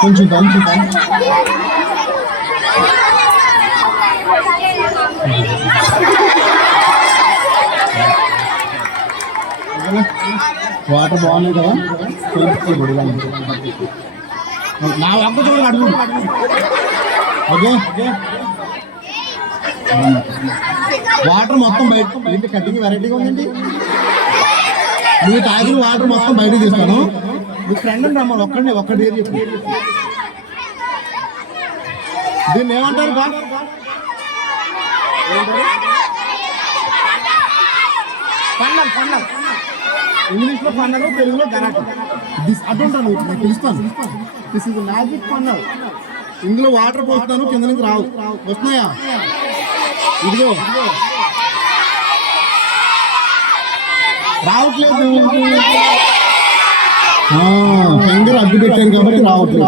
కొంచెం కొంచెం వాటర్ బాగున్నాయి కదా నా ఒక్క చూడ అడుగు ఓకే వాటర్ మొత్తం బయట ఏంటి కటింగ్ వెరైటీగా ఉందండి. నువ్వు తాగిన వాటర్ మొత్తం బయట తీస్తాను. మీ ఫ్రెండ్ అని రమ్మని ఒక్కడే చెప్పు. దీన్ని ఏమంటారు బా పండగ పండగ ఇంగ్లీష్ లో పండగ తెలుగులో గరాట అటుంటాను నేను పిలుస్తాను. దిస్ ఇస్ మ్యాజిక్ పండగ. ఇందులో వాటర్ పోస్తాను కింద నుంచి రావు వస్తున్నాయా ఇదిగో రావట్లేదు. ఫింగర్ అడ్డు పెట్టాను కాబట్టి రావట్లేదు.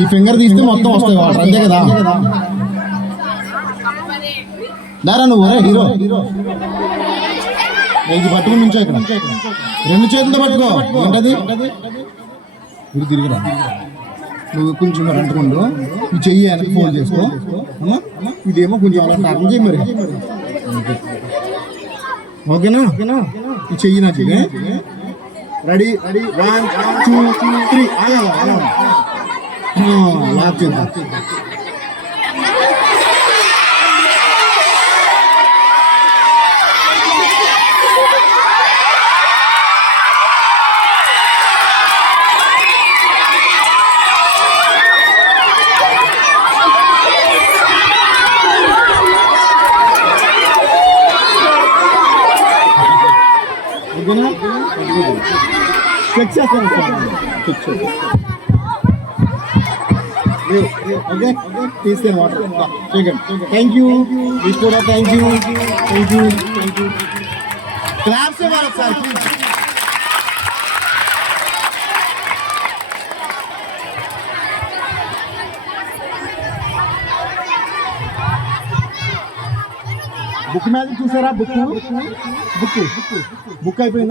ఈ ఫింగర్ తీస్తే మొత్తం వస్తాయి వాటర్ అంతే కదా. దారా నువ్వు హీరో ఇది పట్టుకుని నుంచో ఇక్కడ రెండు చేతులతో పట్టుకో. ఏంటది ఇది తిరిగిరా. నువ్వు కొంచెం అంటుకుండు ఈ చెయ్యి వెనక్కి ఫోల్డ్ చేసుకో. ఇదేమో కొంచెం అలా టర్న్ చేయి మరి. ఓకేనా ఈ చెయ్యి నా చెయ్యి. రెడీ 1 2 3 లాక్ చేద్దాం. చెక్ చేస్తాను. ఓకే తీసుకెళ్ళి వాటర్ థ్యాంక్ యూ. మీకు కూడా థ్యాంక్ యూ. క్లాప్స్ ఇవ్వాలి ఒకసారి ప్లీజ్. బుక్ మ్యాజిక్ చూసారా? బుక్ అయిపోయింది.